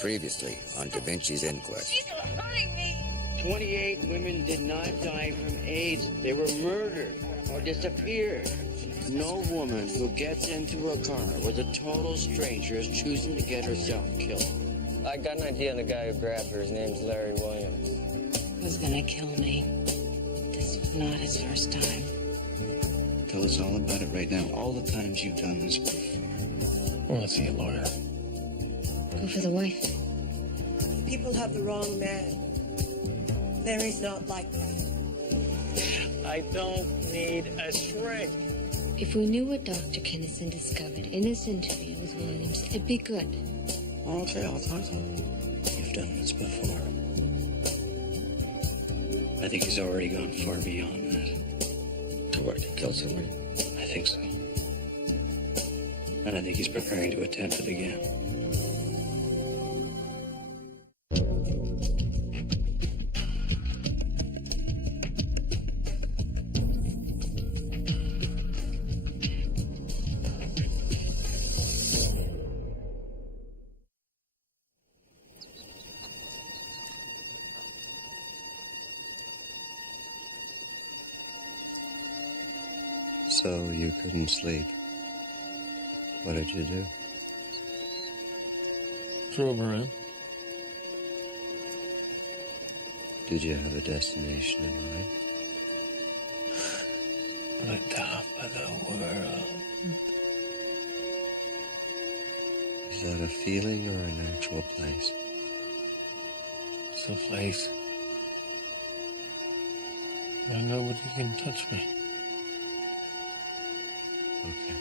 Previously on Vincis Inquest. She's hurting me. 28 women did not die from AIDS. They were murdered or disappeared. No woman who gets into a car with a total stranger is choosing to get herself killed. I got an idea on the guy who grabbed her. His name's Larry Williams. He was gonna kill me. This was not his first time. Tell us all about it right now. All the times you've done this before. Well, let's see a lawyer. Go for the wife. People have the wrong man. Larry's not like that. I don't need a shrink. If we knew what Dr. Kinnison discovered in his interview with Williams, it'd be good. Well, okay, I'll talk to him. You've done this before. I think he's already gone far beyond that. To what? To kill somebody? I think so. And I think he's preparing to attempt it again. So you couldn't sleep. What did you do? Drove around. Did you have a destination in mind? The top of the world. Is that a feeling or an actual place? It's a place where nobody can touch me. Okay.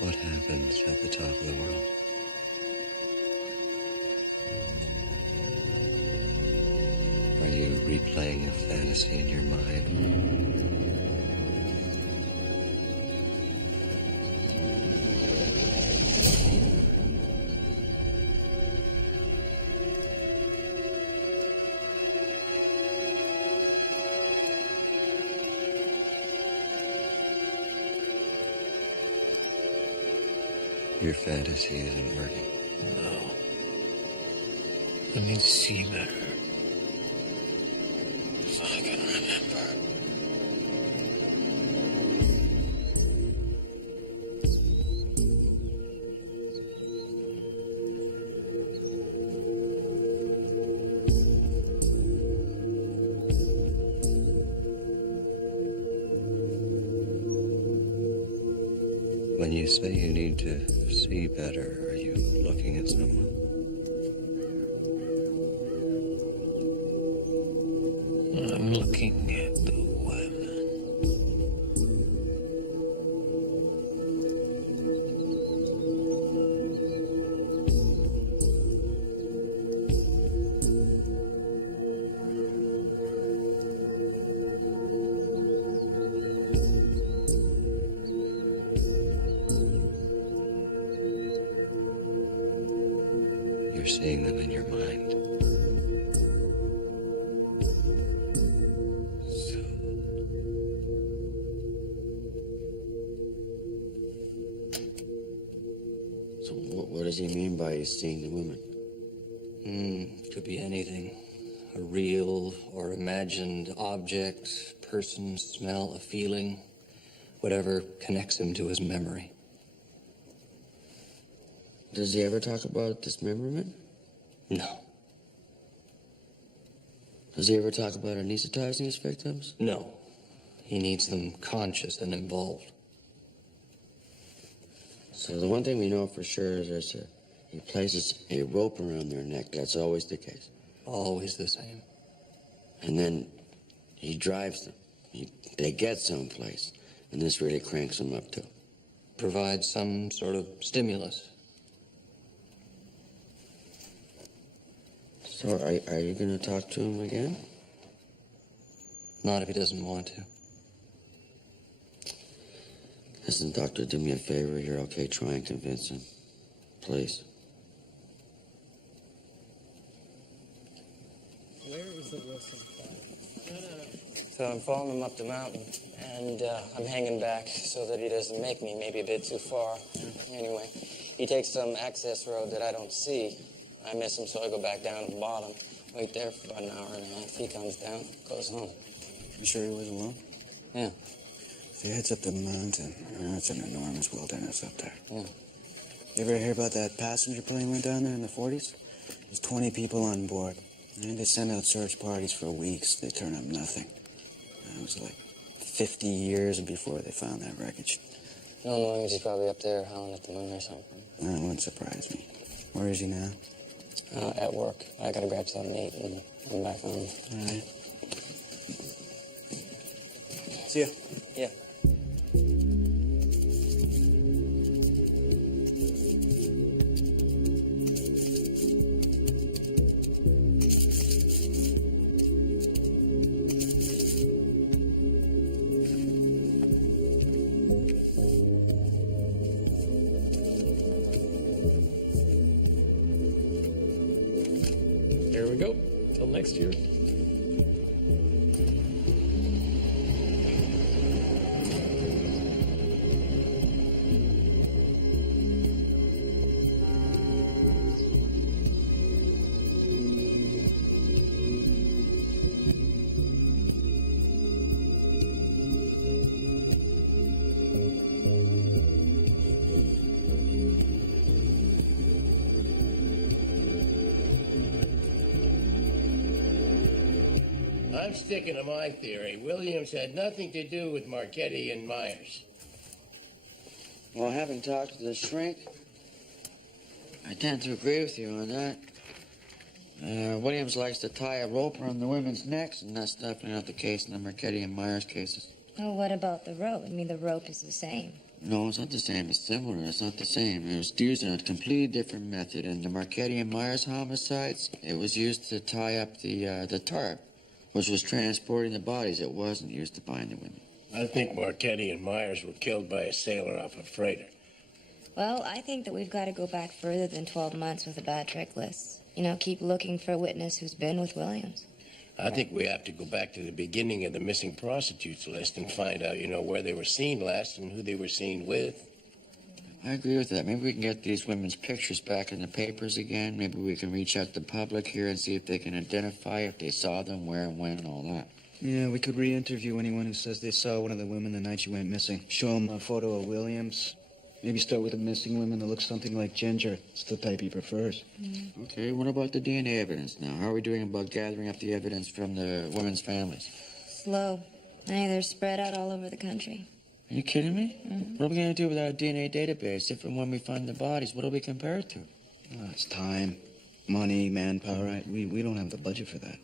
What happens at the top of the world? Are you replaying a fantasy in your mind? Your fantasy isn't working. No. I need to see better. So I can remember. When you say you need to see better, are you looking at someone? I'm looking at the women. You're seeing them in your mind. So what does he mean by seeing the women? Could be anything. A real or imagined object, person, smell, a feeling. Whatever connects him to his memory. Does he ever talk about dismemberment? No. Does he ever talk about anesthetizing his victims? No. He needs them conscious and involved. So the one thing we know for sure is he places a rope around their neck. That's always the case. Always the same. And then he drives them. They get someplace. And this really cranks them up too. Provides some sort of stimulus. So are you going to talk to him again? Not if he doesn't want to. Listen, doctor, do me a favor here, okay? Try and convince him. Please. Where is the Wilson file? No. So I'm following him up the mountain, and I'm hanging back so that he doesn't make me, maybe a bit too far. Anyway, he takes some access road that I don't see. I miss him, so I go back down to the bottom, wait there for about an hour and a half. He comes down, goes home. You sure he was alone? Yeah. If he heads up the mountain, that's an enormous wilderness up there. Yeah. You ever hear about that passenger plane went down there in the 40s? There's 20 people on board. And they send out search parties for weeks. They turn up nothing. It was like 50 years before they found that wreckage. No, Williams, he's probably up there howling at the moon or something. That wouldn't surprise me. Where is he now? At work. I gotta grab something to eat and I'm back home. All right. See ya. Yeah. There we go. Till next year. I'm sticking to my theory. Williams had nothing to do with Marchetti and Myers. Well, having talked to the shrink, I tend to agree with you on that. Williams likes to tie a rope around the women's necks, and that's definitely not the case in the Marchetti and Myers cases. Oh, what about the rope? I mean, the rope is the same. No, it's not the same. It's similar. It's not the same. It was used in a completely different method. In the Marchetti and Myers homicides, it was used to tie up the tarp, which was transporting the bodies. It wasn't used to bind the women. I think Marchetti and Myers were killed by a sailor off a freighter. Well, I think that we've got to go back further than 12 months with a bad trick list. You know, keep looking for a witness who's been with Williams. I think we have to go back to the beginning of the missing prostitutes list and find out, where they were seen last and who they were seen with. I agree with that. Maybe we can get these women's pictures back in the papers again. Maybe we can reach out to the public here and see if they can identify if they saw them, where and when, and all that. Yeah, we could re-interview anyone who says they saw one of the women the night she went missing. Show them a photo of Williams. Maybe start with a missing woman that looks something like Ginger. It's the type he prefers. Okay, what about the DNA evidence now? How are we doing about gathering up the evidence from the women's families? Slow. They're spread out all over the country. Are you kidding me? What are we going to do without a DNA database? If and when we find the bodies, what do we compare it to? Oh, it's time, money, manpower. We don't have the budget for that.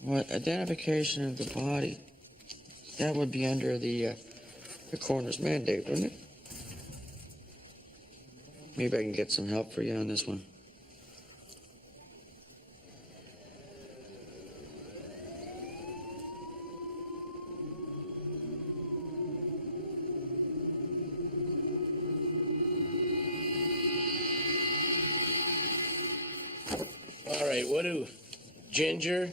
What, identification of the body? That would be under the coroner's mandate, wouldn't it? Maybe I can get some help for you on this one. All right, what do Ginger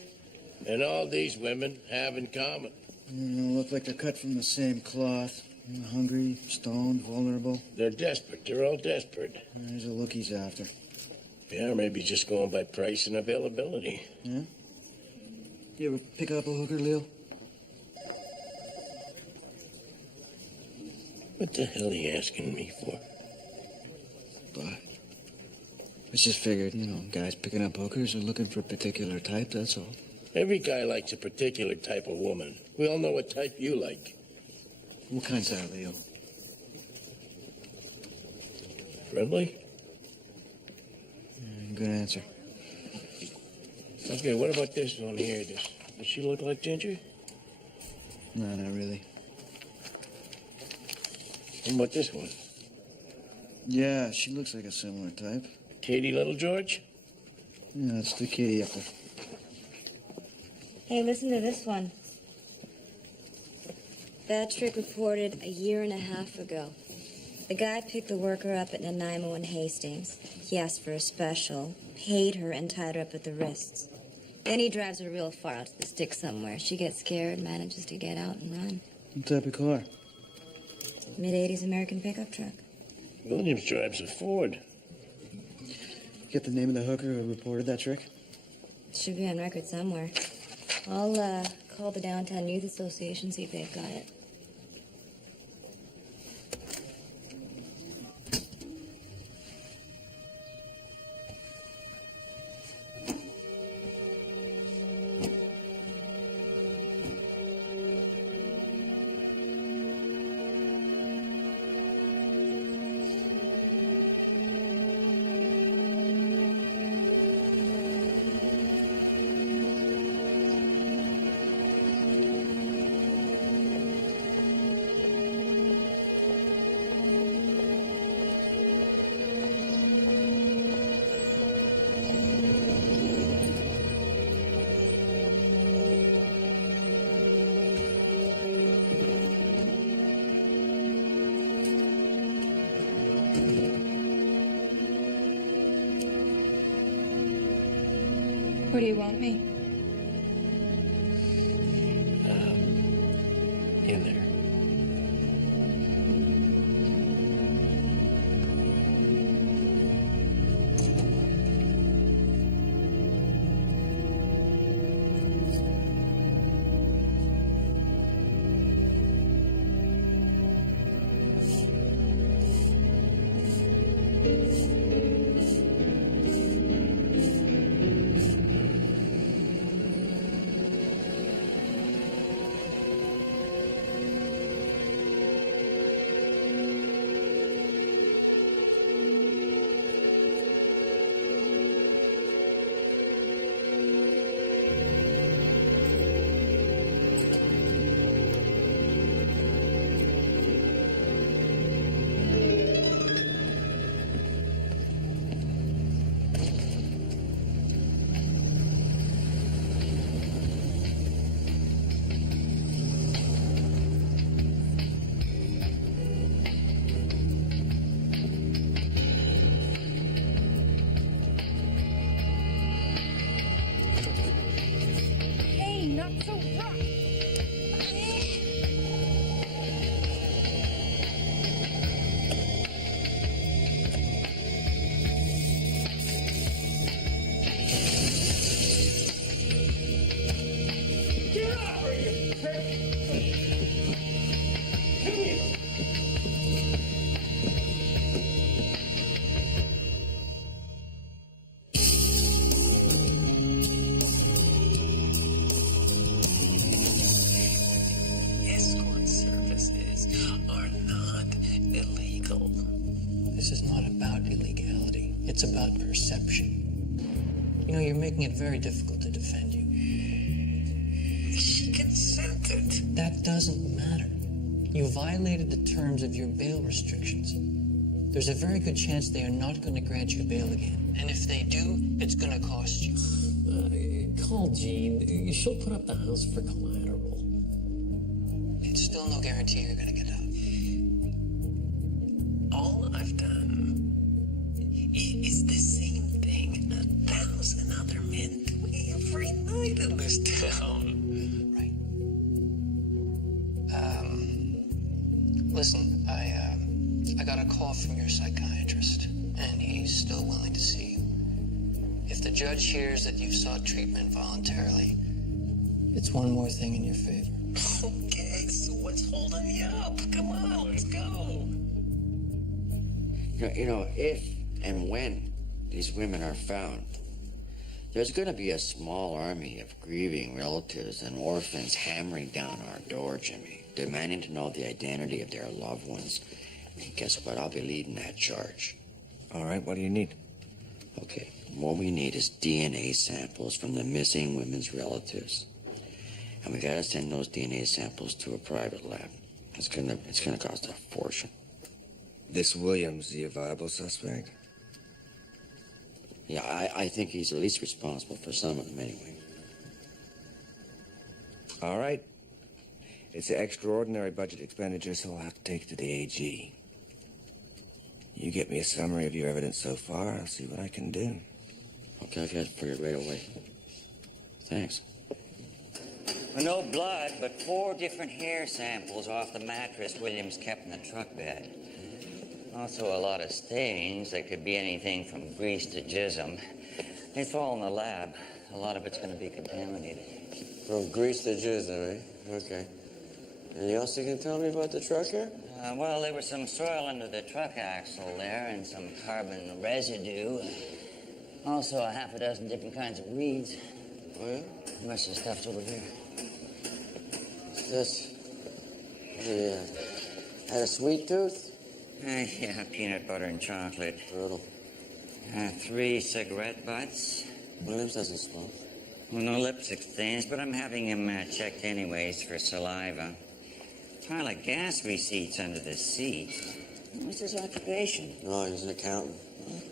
and all these women have in common? Look like they're cut from the same cloth. Hungry, stoned, vulnerable. They're desperate. They're all desperate. There's a look he's after. Yeah, maybe just going by price and availability. Yeah? You ever pick up a hooker, Leo? What the hell are you asking me for? But I just figured, guys picking up hookers are looking for a particular type, that's all. Every guy likes a particular type of woman. We all know what type you like. What kind's that, Leo? Friendly? Good answer. Okay, what about this one here? Does she look like Ginger? No, not really. What about this one? Yeah, she looks like a similar type. Katie Little George? Yeah, that's the kitty up there. Hey, listen to this one. Bad trick reported a year and a half ago. The guy picked the worker up at Nanaimo in Hastings. He asked for a special, paid her, and tied her up at the wrists. Then he drives her real far out to the sticks somewhere. She gets scared, manages to get out and run. What type of car? Mid-'80s American pickup truck. Williams drives a Ford. Get the name of the hooker who reported that trick? Should be on record somewhere. I'll call the Downtown Youth Association, see if they've got it. Where do you want me? In there. It's about perception. You know, you're making it very difficult to defend you. She consented. That doesn't matter. You violated the terms of your bail restrictions. There's a very good chance they are not going to grant you bail again. And if they do, it's going to cost you. Call Jean. She'll put up the house for collateral. It's still no guarantee you're going to get out. All I've done is the same thing 1,000 other men do every night in this town. Right. Listen, I got a call from your psychiatrist, and he's still willing to see you. If the judge hears that you've sought treatment voluntarily, it's one more thing in your favor. Okay, so what's holding me up? Come on, let's go. You know, if and when these women are found, there's going to be a small army of grieving relatives and orphans hammering down our door, Jimmy, demanding to know the identity of their loved ones. And guess what? I'll be leading that charge. All right, what do you need? Okay, what we need is DNA samples from the missing women's relatives. And we gotta send those DNA samples to a private lab. It's gonna cost a fortune. This Williams, the viable suspect? Yeah, I think he's at least responsible for some of them anyway. All right. It's an extraordinary budget expenditure, so I'll have to take it to the AG. You get me a summary of your evidence so far, I'll see what I can do. Okay, I'll get it for you right away. Thanks. Well, no blood, but 4 different hair samples off the mattress Williams kept in the truck bed. Also a lot of stains that could be anything from grease to jism. It's all in the lab. A lot of it's going to be contaminated. From grease to jism, eh? Okay. Anything else you can tell me about the truck here? Well, there was some soil under the truck axle there and some carbon residue. Also a half a dozen different kinds of weeds. Oh, yeah? The rest of the stuff's over here. What's this? Yeah. Had a sweet tooth? Yeah, peanut butter and chocolate. Brutal. 3 cigarette butts. Williams doesn't smoke. Well, no lipstick stains, but I'm having him checked anyways for saliva. Pile of gas receipts under the seat. What's his occupation? No, he's an accountant.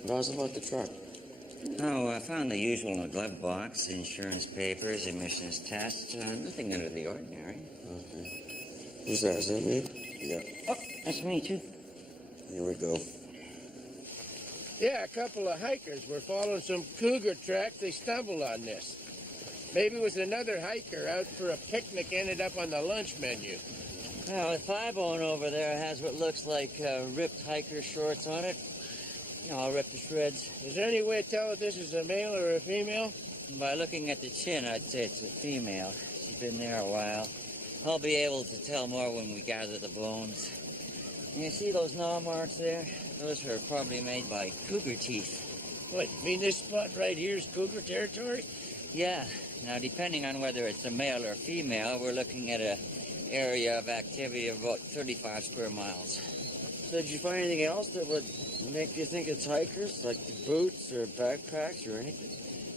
What was about the truck? Oh, I found the usual in the glove box. Insurance papers, emissions tests. Nothing out of the ordinary. Okay. Who's that? Is that me? Yeah. Oh, that's me, too. Here we go. Yeah, a couple of hikers were following some cougar tracks. They stumbled on this. Maybe it was another hiker out for a picnic, ended up on the lunch menu. Well, the thigh bone over there has what looks like ripped hiker shorts on it. You know, all ripped to shreds. Is there any way to tell if this is a male or a female? By looking at the chin, I'd say it's a female. She's been there a while. I'll be able to tell more when we gather the bones. You see those gnaw marks there? Those are probably made by cougar teeth. What, you mean this spot right here is cougar territory? Yeah. Now, depending on whether it's a male or female, we're looking at an area of activity of about 35 square miles. So did you find anything else that would make you think it's hikers? Like boots or backpacks or anything?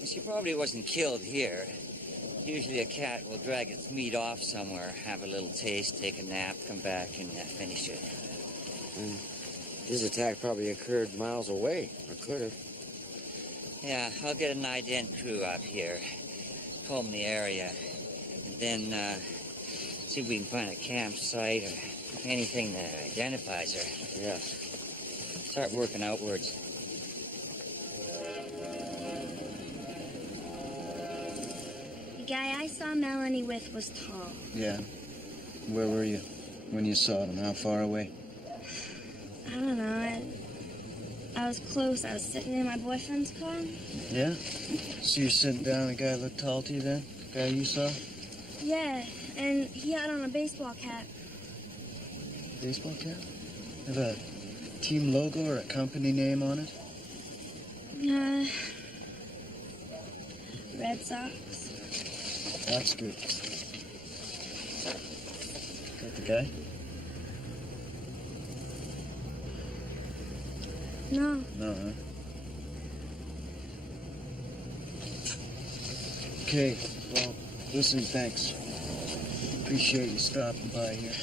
She probably wasn't killed here. Usually a cat will drag its meat off somewhere, have a little taste, take a nap, come back, and finish it. This attack probably occurred miles away, or could have. Yeah, I'll get an ident crew up here, comb the area, and then see if we can find a campsite or anything that identifies her. Yeah. Start working outwards. The guy I saw Melanie with was tall. Yeah. Where were you when you saw them? How far away? I don't know. I was close. I was sitting in my boyfriend's car. Yeah? So you're sitting down, the guy looked tall to you then? The guy you saw? Yeah, and he had on a baseball cap. Baseball cap? Have a team logo or a company name on it? Red Sox. That's good. Got the guy? No. No, huh? Okay, well, listen, thanks. Appreciate you stopping by here.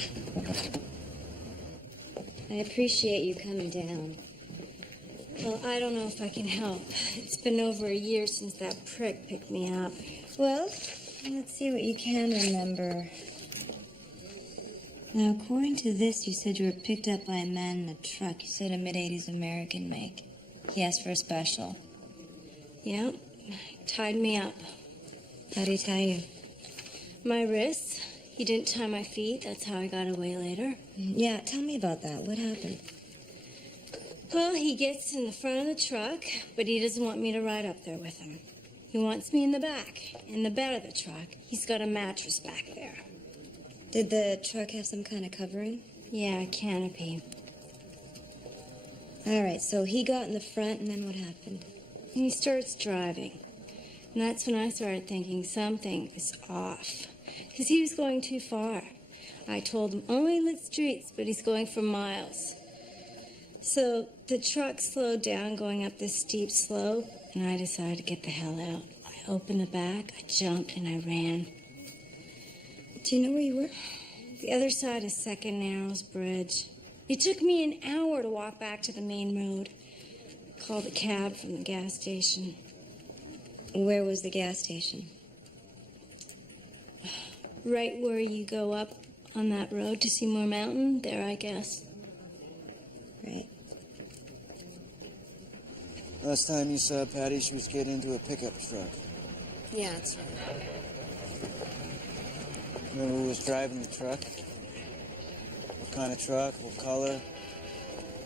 I appreciate you coming down. Well, I don't know if I can help. It's been over a year since that prick picked me up. Well, let's see what you can remember. Now, according to this, you said you were picked up by a man in a truck. You said a mid-'80s American make. He asked for a special. Yeah, tied me up. How'd he tie you? My wrists. He didn't tie my feet. That's how I got away later. Yeah, tell me about that. What happened? Well, he gets in the front of the truck, but he doesn't want me to ride up there with him. He wants me in the back, in the bed of the truck. He's got a mattress back there. Did the truck have some kind of covering? Yeah, a canopy. All right, so he got in the front, and then what happened? He starts driving. And that's when I started thinking something is off. Because he was going too far. I told him only in the streets, but he's going for miles. So the truck slowed down going up this steep slope, and I decided to get the hell out. I opened the back, I jumped, and I ran. Do you know where you were? The other side of Second Narrows Bridge. It took me an hour to walk back to the main road. Called a cab from the gas station. Where was the gas station? Right where you go up on that road to Seymour Mountain. There, I guess. Right. Last time you saw Patty, she was getting into a pickup truck. Yeah, that's right. Remember who was driving the truck? What kind of truck? What color?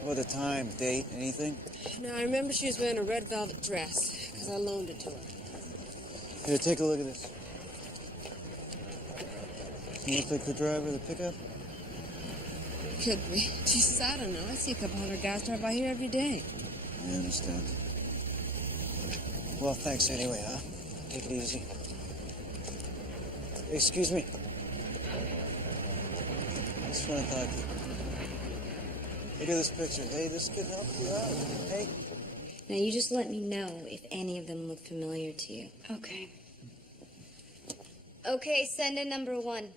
What the time, date, anything? No, I remember she was wearing a red velvet dress, because I loaned it to her. Here, take a look at this. You look like the driver of the pickup? Could be. Jesus, I don't know. I see a couple hundred guys drive by here every day. I understand. Well, thanks anyway, huh? Take it easy. Hey, excuse me. I just want to talk to you. Look at this picture. Hey, this could help you out. Hey. Now, you just let me know if any of them look familiar to you. Okay. Okay, send in number 1.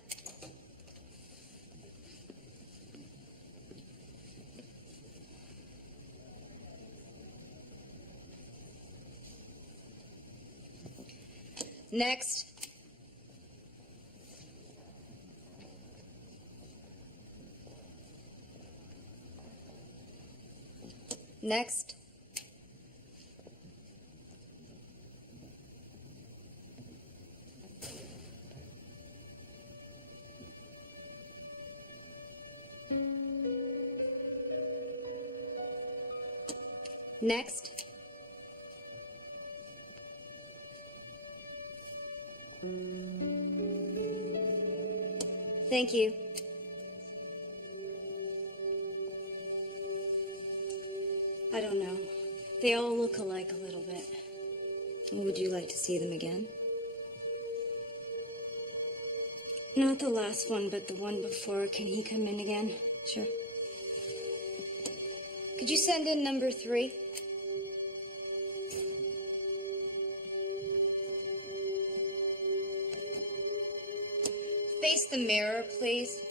Next. Next. Next. Thank you. I don't know. They all look alike a little bit. Would you like to see them again? Not the last one, but the one before. Can he come in again? Sure. Could you send in number 3? Face the mirror, please.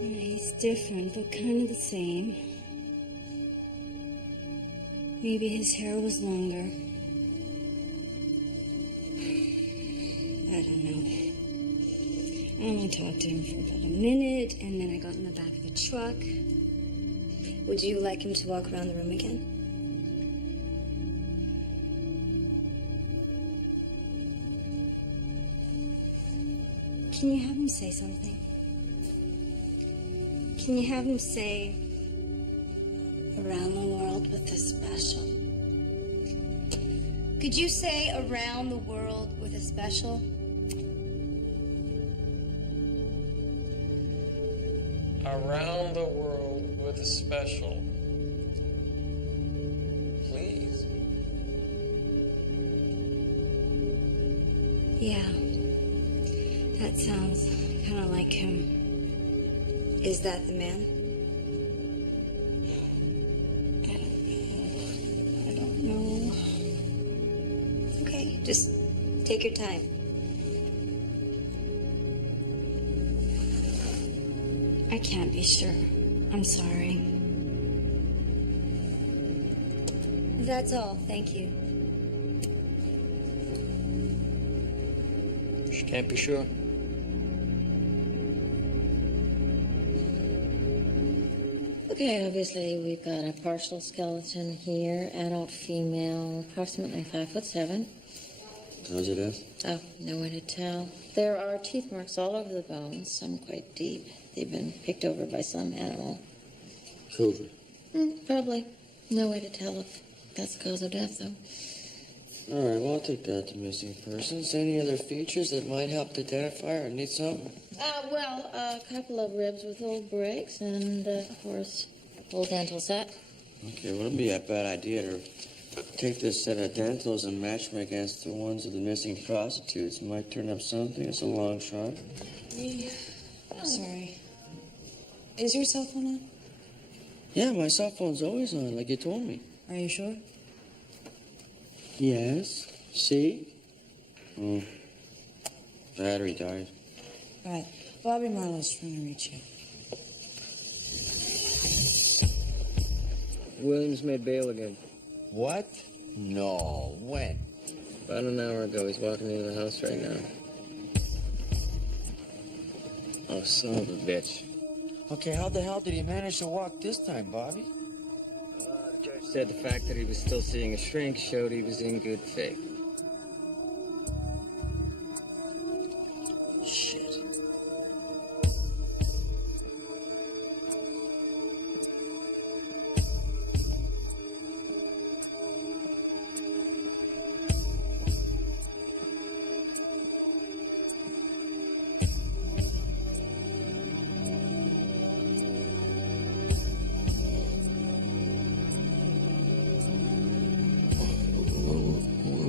He's different, but kind of the same. Maybe his hair was longer. I don't know. I only talked to him for about a minute, and then I got in the back of the truck. Would you like him to walk around the room again? Can you have him say something? Can you have him say, around the world with a special? Could you say around the world with a special? Around the world with a special. Please. Yeah. That sounds kind of like him. Is that the man? I don't know. Okay, just take your time. I can't be sure. I'm sorry. That's all. Thank you. She can't be sure. Okay, obviously we've got a partial skeleton here, adult female, approximately 5'7". How's it as? Oh, no way to tell. There are teeth marks all over the bones, some quite deep. They've been picked over by some animal. Children. Probably. No way to tell if that's the cause of death, though. All right, well, I'll take that to missing persons. Any other features that might help to identify her? Need something? Well, a couple of ribs with old breaks and, of course, old dental set. Okay, well, it'd be a bad idea to take this set of dentals and match them against the ones of the missing prostitutes. Might turn up something. It's a long shot. I'm sorry. Is your cell phone on? Yeah, my cell phone's always on, like you told me. Are you sure? Yes. See? Oh. Battery died. Right. Bobby Marlowe's trying to reach you. Williams made bail again. What? No. When? About an hour ago. He's walking into the house right now. Oh, son of a bitch. Okay, how the hell did he manage to walk this time, Bobby? The judge said the fact that he was still seeing a shrink showed he was in good faith. Shit.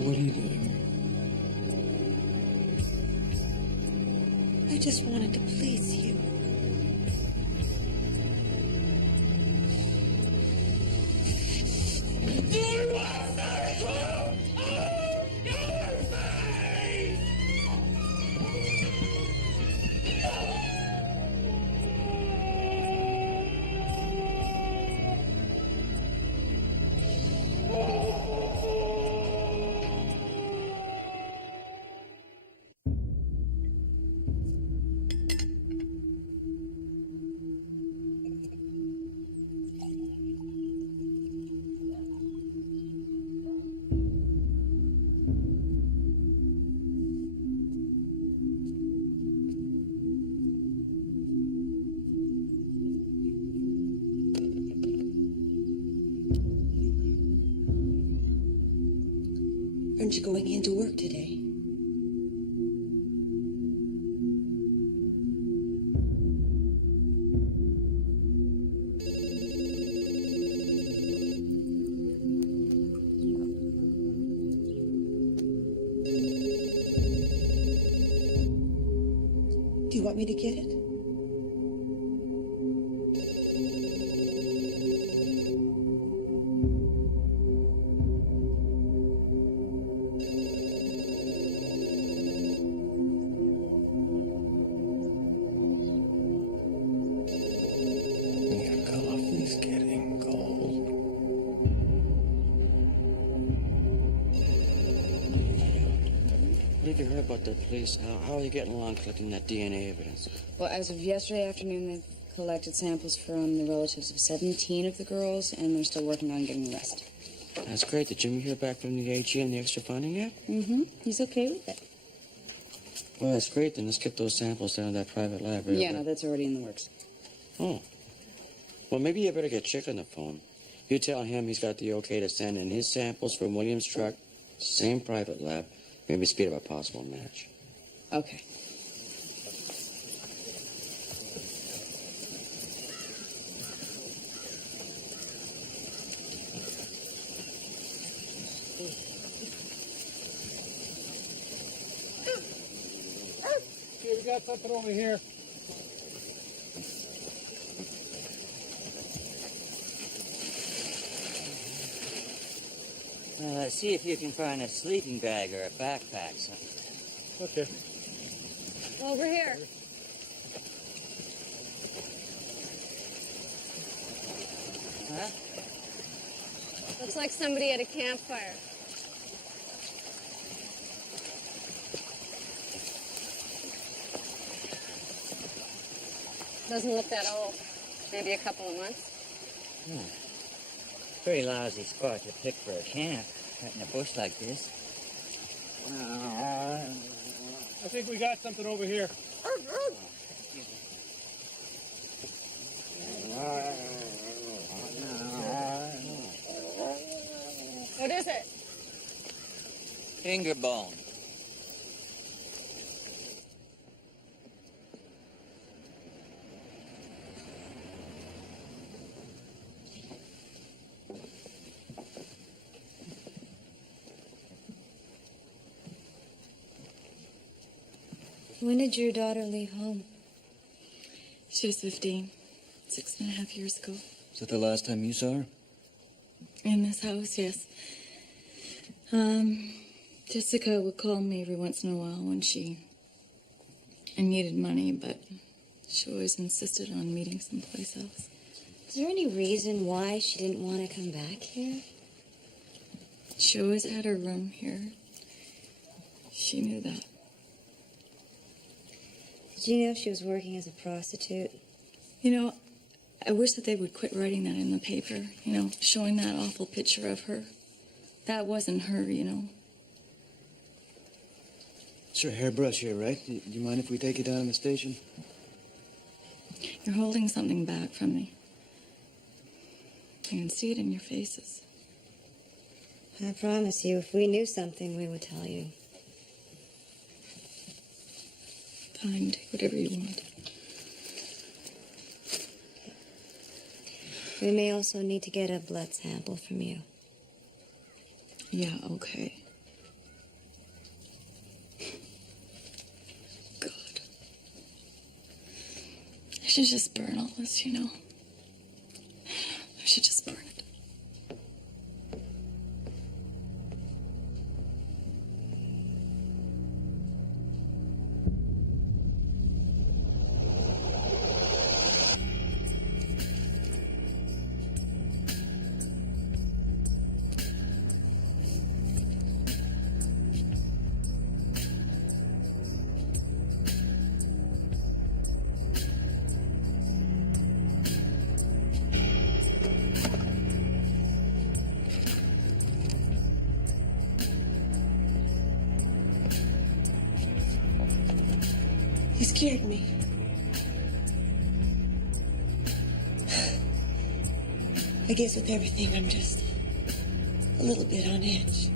What are you doing? I just wanted to please you. Aren't you going into work today? Do you want me to get it? Your coffee's getting cold. What have you heard about the police? How are you getting along collecting that DNA evidence? Well, as of yesterday afternoon, they've collected samples from the relatives of 17 of the girls, and they're still working on getting the rest. That's great. Did Jimmy hear back from the AG on the extra funding yet? Mm-hmm. He's okay with it. Well, that's great. Then let's get those samples down to that private lab. Yeah, no, that's already in the works. Oh. Well, maybe you better get Chick on the phone. You tell him he's got the okay to send in his samples from William's truck, same private lab, maybe speed up a possible match. Okay. Okay, we got something over here. See if you can find a sleeping bag or a backpack, something. Okay. Over here. Huh? Looks like somebody at a campfire. Doesn't look that old. Maybe a couple of months. Pretty lousy spot to pick for a camp, right in a bush like this. I think we got something over here. What is it? Finger bone. When did your daughter leave home? She was 15, 6.5 years ago. Is that the last time you saw her? In this house, yes. Jessica would call me every once in a while when she needed money, but she always insisted on meeting someplace else. Is there any reason why she didn't want to come back here? She always had her room here. She knew that. Did you know she was working as a prostitute? You know, I wish that they would quit writing that in the paper, you know, showing that awful picture of her. That wasn't her, you know. It's your hairbrush here, right? Do you mind if we take it down to the station? You're holding something back from me. I can see it in your faces. I promise you, if we knew something, we would tell you. Fine, take whatever you want. We may also need to get a blood sample from you. Yeah, okay. God. I should just burn all this, you know. I should just burn it. You scared me. I guess with everything, I'm just a little bit on edge.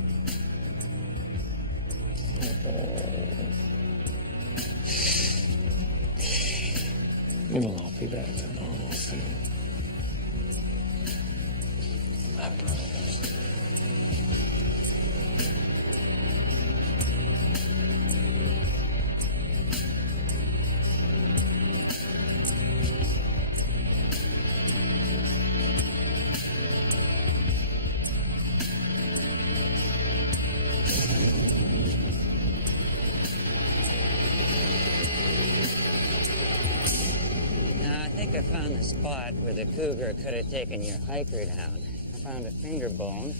It'll all be back to normal soon. I promise. I think I found the spot where the cougar could have taken your hiker down. I found a finger bone,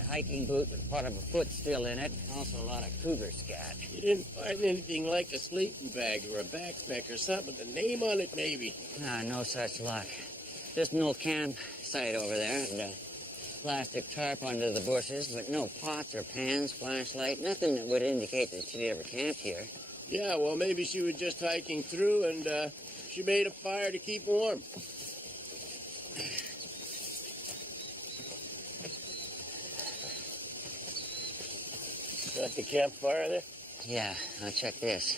a hiking boot with part of a foot still in it, also a lot of cougar scat. You didn't find anything like a sleeping bag or a backpack or something with a name on it, maybe? Ah, no such luck. Just an old campsite over there and a plastic tarp under the bushes, but no pots or pans, flashlight, nothing that would indicate that she'd ever camped here. Yeah, well, maybe she was just hiking through and, she made a fire to keep warm. Got the campfire there? Yeah, now check this.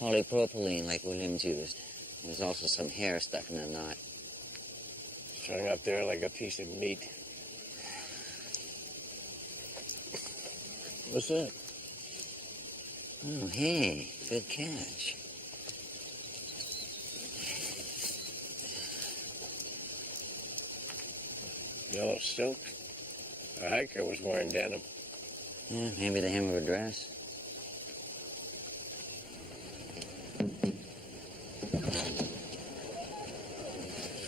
Polypropylene like Williams used. There's also some hair stuck in the knot. Strung up there like a piece of meat. What's that? Oh, hey, good catch. Yellow silk. A hiker was wearing denim. Yeah, maybe the hem of a dress.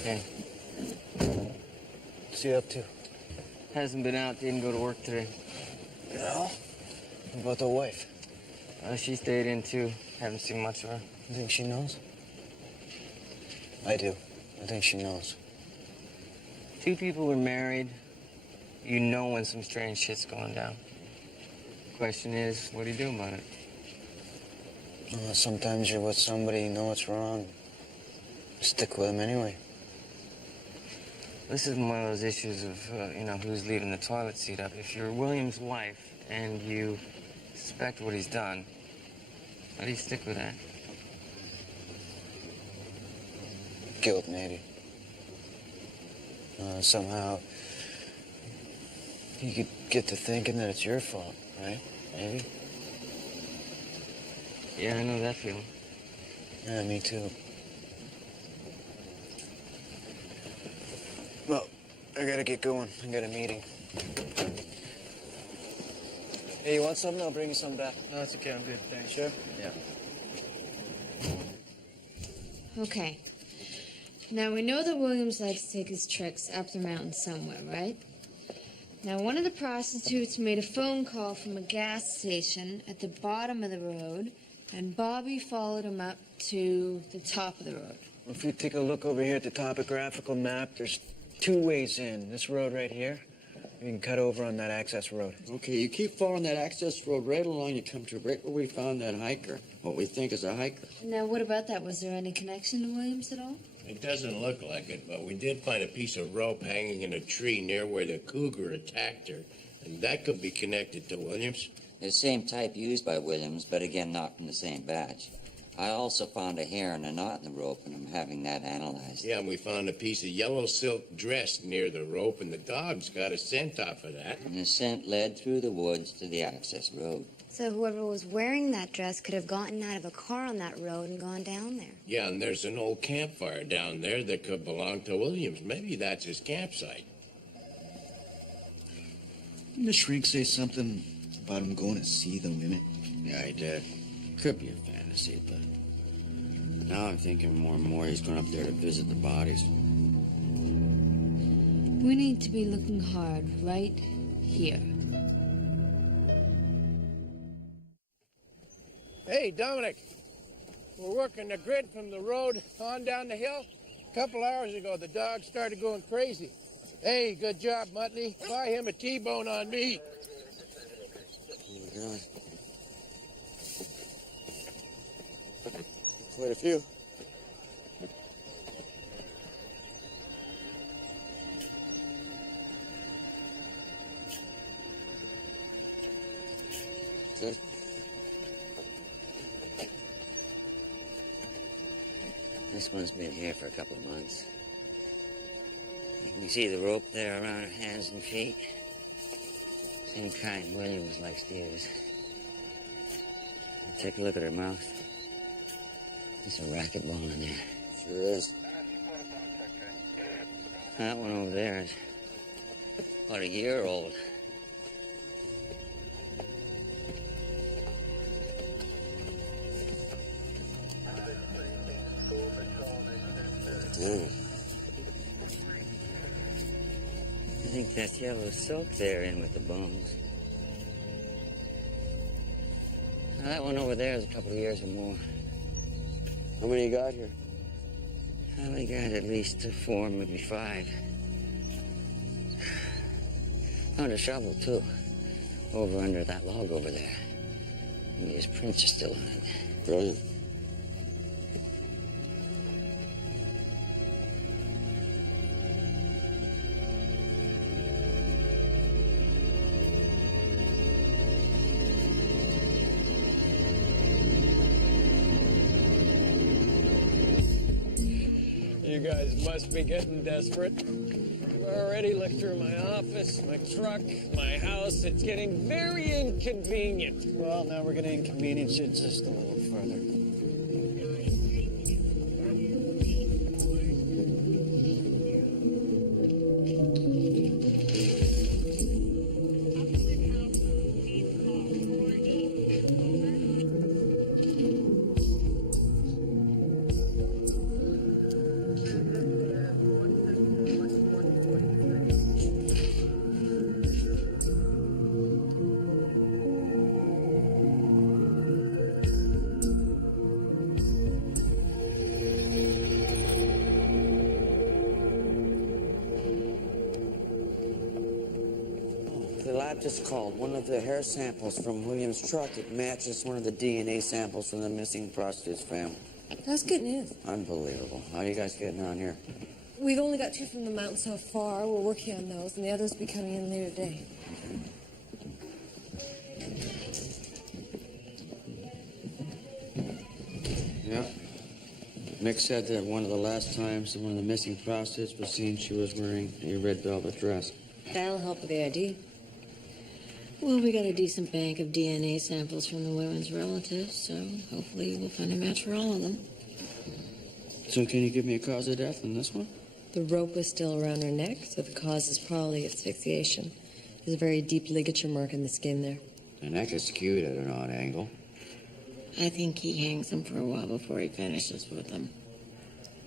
Hey, What's he up to? hasn't been out, didn't go to work today. No? What about the wife? She stayed in too. Haven't seen much of her. You think she knows? I do. I think she knows. Two people were married. You know when some strange shit's going down. Question is, what do you do about it? Sometimes you're with somebody, you know what's wrong. Stick with them anyway. This is one of those issues of, who's leaving the toilet seat up. If you're William's wife and you suspect what he's done, how do you stick with that? Guilt, maybe. Somehow, you could get to thinking that it's your fault, right? Maybe? Yeah, I know that feeling. Yeah, me too. Well, I gotta get going. I got a meeting. Hey, you want something? I'll bring you some back. No, it's okay. I'm good. Thanks. Sure? Yeah. Okay. Now, we know that Williams likes to take his tricks up the mountain somewhere, right? Now, one of the prostitutes made a phone call from a gas station at the bottom of the road, and Bobby followed him up to the top of the road. If you take a look over here at the topographical map, there's 2 ways in. This road right here, you can cut over on that access road. Okay, you keep following that access road right along, you come to right where we found that hiker, what we think is a hiker. Now, what about that? Was there any connection to Williams at all? It doesn't look like it, but we did find a piece of rope hanging in a tree near where the cougar attacked her, and that could be connected to Williams. The same type used by Williams, but again, not from the same batch. I also found a hair and a knot in the rope, and I'm having that analyzed. Yeah, and we found a piece of yellow silk dress near the rope, and the dogs got a scent off of that. And the scent led through the woods to the access road. So whoever was wearing that dress could have gotten out of a car on that road and gone down there. Yeah, and there's an old campfire down there that could belong to Williams. Maybe that's his campsite. Didn't the shrink say something about him going to see the women? Yeah, he did. Could be a fantasy, but now I'm thinking more and more he's going up there to visit the bodies. We need to be looking hard right here. Hey, Dominic, we're working the grid from the road on down the hill. A couple hours ago, the dog started going crazy. Hey, good job, Muttley. Buy him a T-bone on me. Oh, my God. Quite a few. Good. This one's been here for a couple of months. You can see the rope there around her hands and feet. Same kind Williams likes to use. Take a look at her mouth. There's a racquetball in there. Sure is. That one over there is about a year old. Damn it. I think that's yellow silk there in with the bones. Now, that one over there is a couple of years or more. How many you got here? We got at least 4, maybe 5. Found a shovel, too. Over under that log over there. And his prints are still on it. Brilliant. You guys must be getting desperate. I've already looked through my office, my truck, my house. It's getting very inconvenient. Well, now we're going to inconvenience it just a little further. The lab just called. One of the hair samples from Williams' truck, it matches one of the DNA samples from the missing prostitute's family. That's good news. Unbelievable. How are you guys getting on here? We've only got 2 from the mountain so far. We're working on those, and the others will be coming in later today. Yeah. Mick said that one of the last times one of the missing prostitutes was seen, she was wearing a red velvet dress. That'll help with the ID. Well, we got a decent bank of DNA samples from the women's relatives, so hopefully we'll find a match for all of them. So can you give me a cause of death on this one? The rope was still around her neck, so the cause is probably asphyxiation. There's a very deep ligature mark in the skin there. The neck is skewed at an odd angle. I think he hangs them for a while before he finishes with them.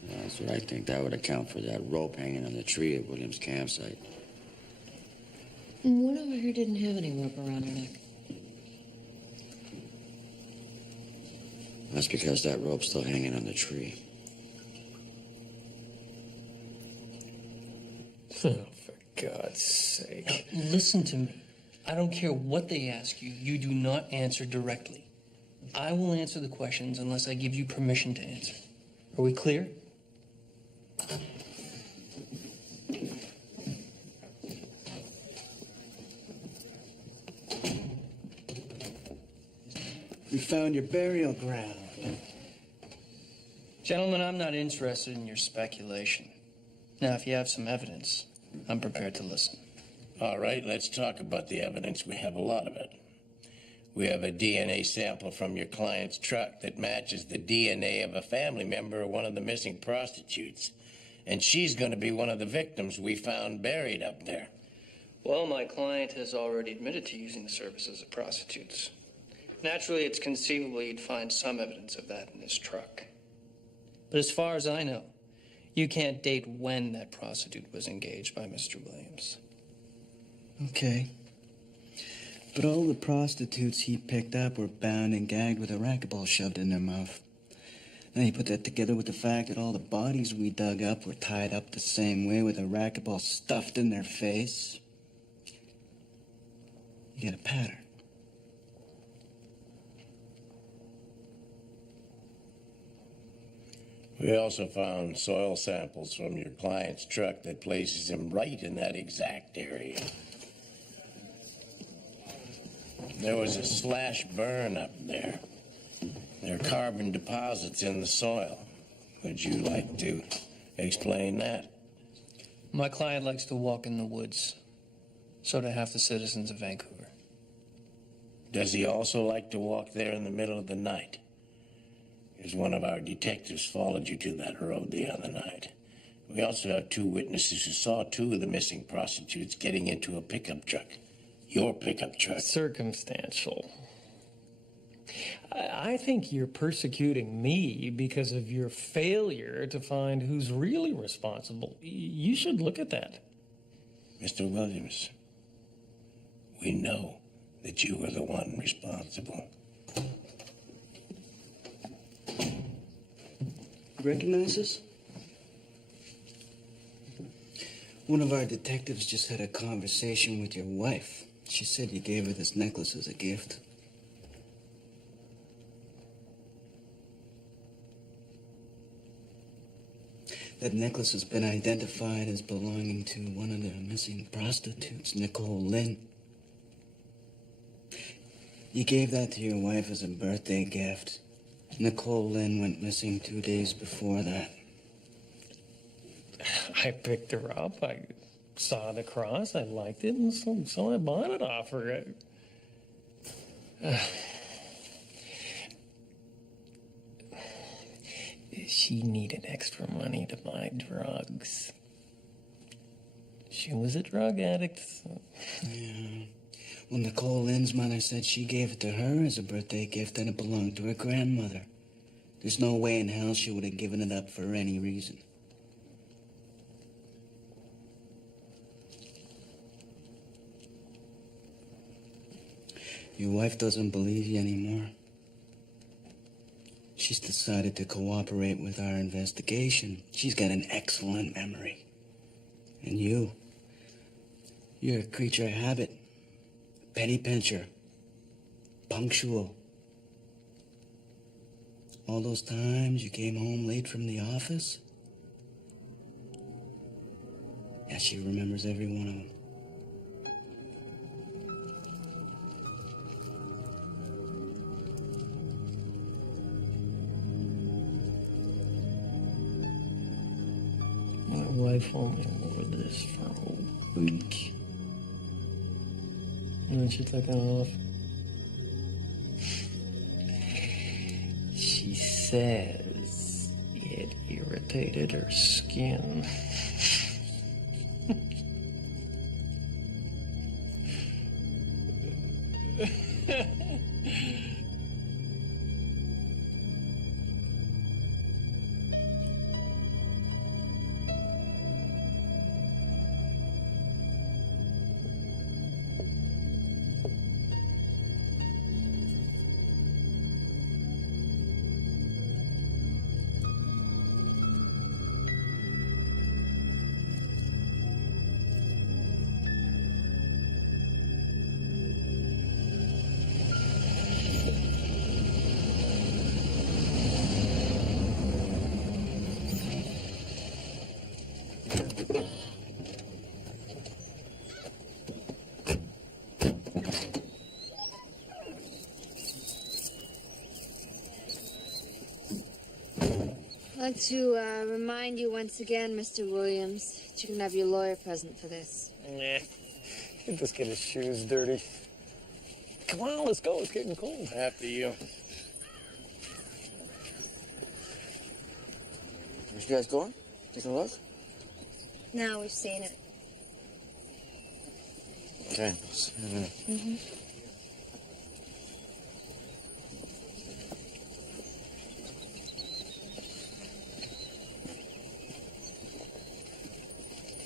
Yeah, that's what I think. That would account for that rope hanging on the tree at Williams' campsite. One over here didn't have any rope around her neck. That's because that rope's still hanging on the tree. For God's sake. Listen to me. I don't care what they ask you. You do not answer directly. I will answer the questions unless I give you permission to answer. Are we clear? We found your burial ground. Gentlemen, I'm not interested in your speculation. Now, if you have some evidence, I'm prepared to listen. All right, let's talk about the evidence. We have a lot of it. We have a DNA sample from your client's truck that matches the DNA of a family member of one of the missing prostitutes. And she's going to be one of the victims we found buried up there. Well, my client has already admitted to using the services of prostitutes. Naturally, it's conceivable you'd find some evidence of that in his truck. But as far as I know, you can't date when that prostitute was engaged by Mr. Williams. Okay. But all the prostitutes he picked up were bound and gagged with a racquetball shoved in their mouth. Now you put that together with the fact that all the bodies we dug up were tied up the same way with a racquetball stuffed in their face. You get a pattern. We also found soil samples from your client's truck that places him right in that exact area. There was a slash burn up there. There are carbon deposits in the soil. Would you like to explain that? My client likes to walk in the woods. So do half the citizens of Vancouver. Does he also like to walk there in the middle of the night? Because one of our detectives followed you to that road the other night. We also have 2 witnesses who saw 2 of the missing prostitutes getting into a pickup truck. Your pickup truck. Circumstantial. I think you're persecuting me because of your failure to find who's really responsible. You should look at that. Mr. Williams, we know that you were the one responsible. Recognize us? One of our detectives just had a conversation with your wife. She said you gave her this necklace as a gift. That necklace has been identified as belonging to one of the missing prostitutes, Nicole Lynn. You gave that to your wife as a birthday gift. Nicole Lynn went missing 2 days before that. I picked her up. I saw the cross. I liked it, and so I bought it off her. She needed extra money to buy drugs. She was a drug addict. So. Yeah. Well, Nicole Lynn's mother said she gave it to her as a birthday gift and it belonged to her grandmother. There's no way in hell she would have given it up for any reason. Your wife doesn't believe you anymore. She's decided to cooperate with our investigation. She's got an excellent memory. And you're a creature of habit. Penny pincher. Punctual. All those times you came home late from the office? Yeah, she remembers every one of them. My wife only wore this for a week. And then she took it off. She says it irritated her skin. I'd like to remind you once again, Mr. Williams, that you can have your lawyer present for this. Nah. He'll just get his shoes dirty. Come on, let's go. It's getting cold. After you. Where you guys going? Take a look? No, we've seen it. Okay. Mm-hmm.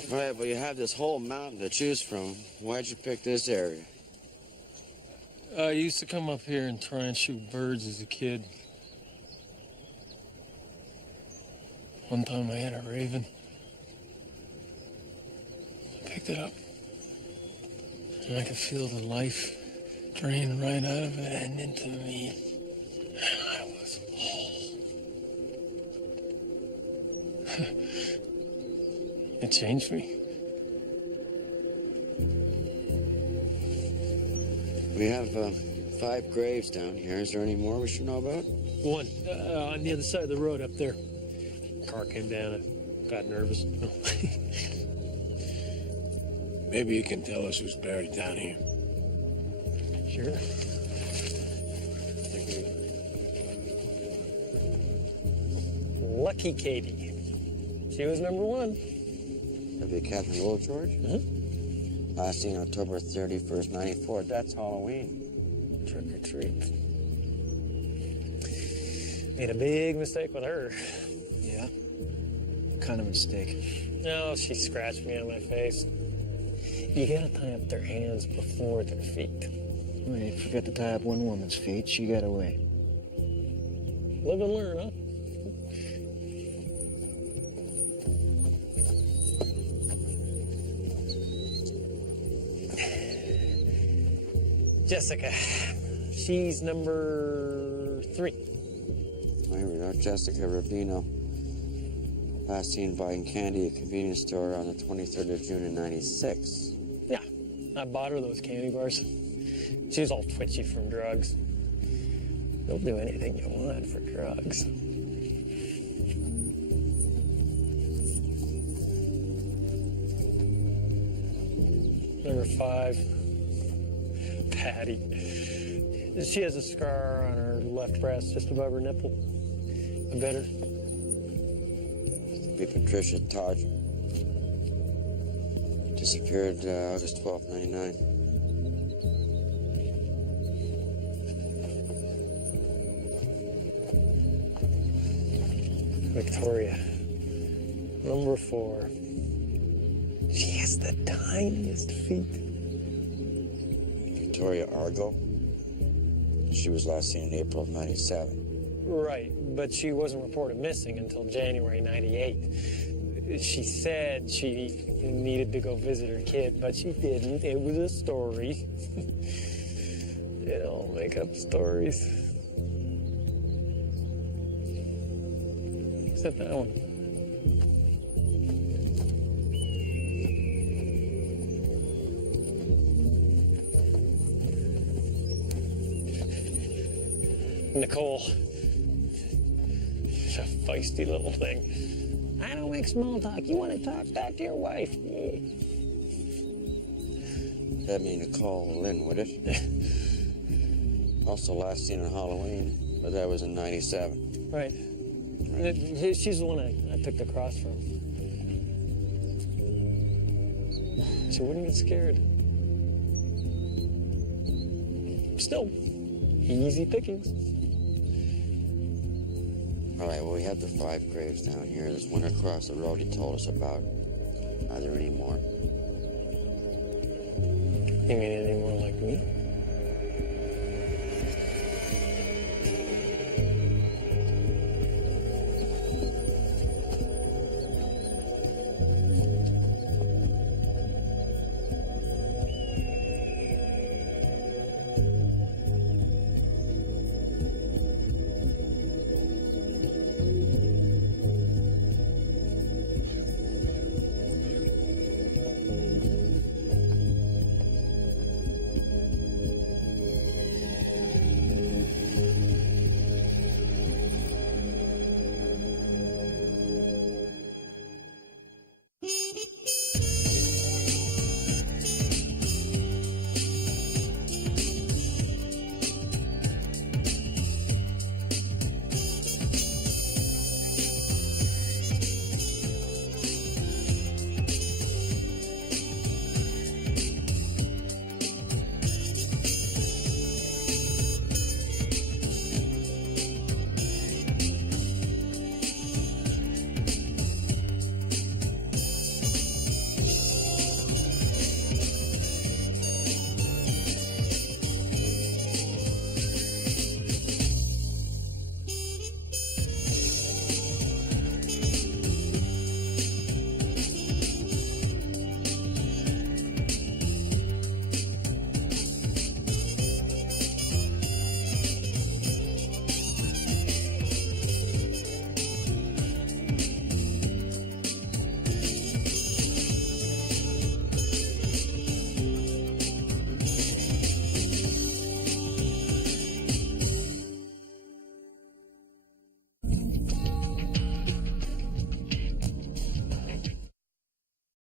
All right, well, you have this whole mountain to choose from. Why'd you pick this area? I used to come up here and try and shoot birds as a kid. One time I had a raven. I picked it up. And I could feel the life drain right out of it and into me. And I was whole. It changed me. We have 5 graves down here. Is there any more we should know about? One, on the other side of the road up there. Car came down. I got nervous. Maybe you can tell us who's buried down here. Sure. Lucky Katie. She was number 1. That'd be Catherine Little George? Last seen October 31st, 94. That's Halloween. Trick or treat. Made a big mistake with her. Yeah? What kind of mistake? No, she scratched me on my face. You gotta tie up their hands before their feet. Wait, forgot to tie up one woman's feet. She got away. Live and learn, huh? Jessica. She's number 3. Here we go. Jessica Rubino. Last seen buying candy at a convenience store on the 23rd of June in 96. Yeah, I bought her those candy bars. She was all twitchy from drugs. They'll do anything you want for drugs. Number 5, Patty. She has a scar on her left breast, just above her nipple. I bet her. Be Patricia Todd. Disappeared August 12th, 99. Victoria. Number 4. She has the tiniest feet. Victoria Argo. She was last seen in April of 97. Right, but she wasn't reported missing until January 98. She said she needed to go visit her kid, but she didn't. It was a story. They don't make up stories. Except that one. Nicole. She's a feisty little thing. I don't make small talk. You want to talk to your wife. That'd be Nicole Lynn, would it? Also last seen on Halloween, but that was in 97. Right. She's the one I took the cross from. She wouldn't get scared. Still, easy pickings. All right, well, we have the 5 graves down here. There's one across the road you told us about. Are there any more? You mean any more like me?